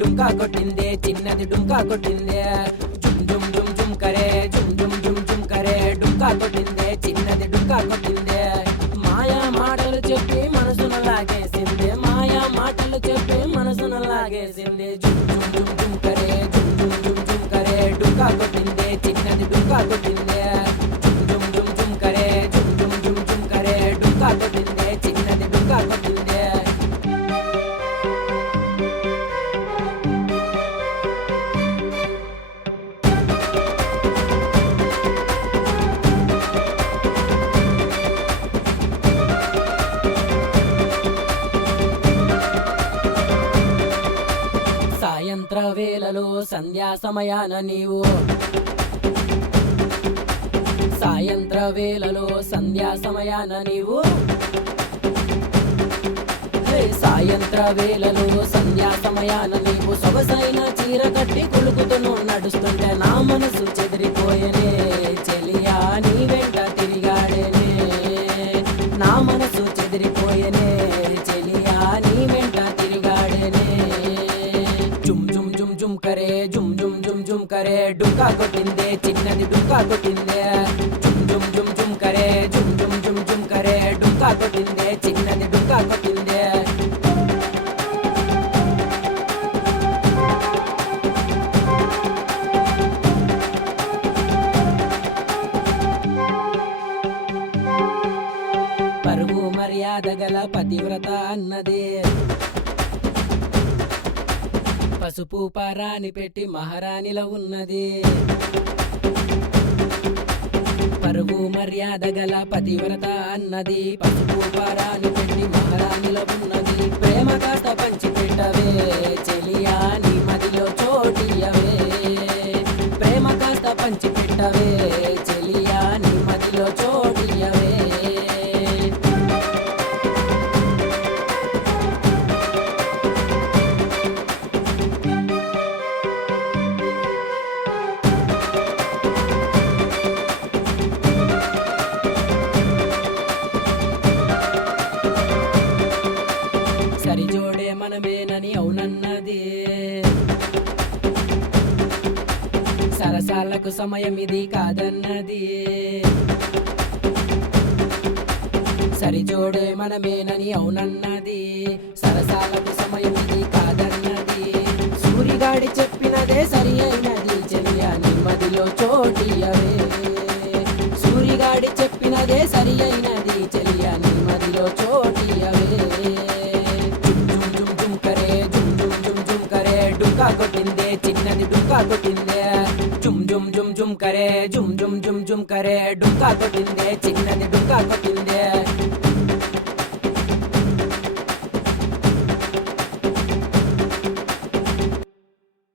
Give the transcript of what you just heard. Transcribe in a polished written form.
డుంకా కొట్టిందే చిన్నది డుంకా కొట్టిందే జుమ్ జుమ్ జుమ్ జుమ్ కరే జుమ్ జుమ్ జుమ్ జుమ్ కరే డుంకా కొట్టిందే చిన్నది డుంకా కొట్టిందే మాయా మాటలు చెప్పి మనసును లాగేసిందే మాయా మాటలు చెప్పి మనసును లాగేసిందే జుమ్ జుమ్ జుమ్ జుమ్ కరే జుమ్ జుమ్ జుమ్ జుమ్ కరే డుంకా కొట్టిందే చిన్నది డుంకా కొట్టిందే జుమ్ జుమ్ జుమ్ జుమ్ కరే జుమ్ జుమ్ జుమ్ జుమ్ కరే డుంకా కొట్టిందే చిన్నది డుంకా కొట్టిందే సాయంత్ర వేళలో సంధ్యా సమయాన నీవు సాయంత్ర వేళలో సంధ్యా సమయాన నీవు సాయంత్ర వేళలో సంధ్యా సమయాన నీవు సొగసైన చీర కట్టి కొలుకుతూను నడుస్తుంటే నా మనసు చెదిరిపోయేనే చెలియా నీ వెంట తిరిగాడేనే నా మనసు చెదిరిపోయేనే చెలియా నీ వెంట తిరిగాడేనే జుమ్ జుమ్ జుమ్ జుమ్ కరే జుమ్ జుమ్ జుమ్ జుమ్ కరే డుంకా కొట్టిందే చిన్నది డుంకా కొట్టిందే జుమ్ జుమ్ జుమ్ జుమ్ కరే జుమ్ జుమ్ జుమ్ జుమ్ కరే డుంకా కొట్టిందే చిన్నది డుంకా కొట్టిందే పరువు మర్యాద గల పతివ్రత అన్నదే పసుపు పరాని పెట్టి మహారాణిలో ఉన్నది పరువు మర్యాద గల పతివ్రత అన్నది పసుపు పరాని పెట్టి మహారాణిలో ఉన్నది ప్రేమ కాస్త పంచి పెట్టవే చెలియా నీ మదిలో చోటియవే ప్రేమ కాస్త పంచి పెట్టవే చెలియా నీ మదిలో చోటియవే సరిజోడే మనమేనని అవునన్నది సరసాలకు సమయం ఇది కాదన్నది సరిజోడే మనమేనని అవునన్నది సరసాలకు సమయం ఇది కాదన్నది సూరిగాడి చెప్పినదే సరి అయినది చెలియా నీ మదిలో చోటియవే సూరిగాడి చెప్పినదే సరి అయినది చెలియా నీ మదిలో చోటియవే డుంకా కొట్టిందే చిన్నది డుంకా కొట్టిందే జుమ్ జుమ్ జుమ్ జుమ్ కరే జుమ్ జుమ్ జుమ్ జుమ్ కరే డుంకా కొట్టిందే చిన్నది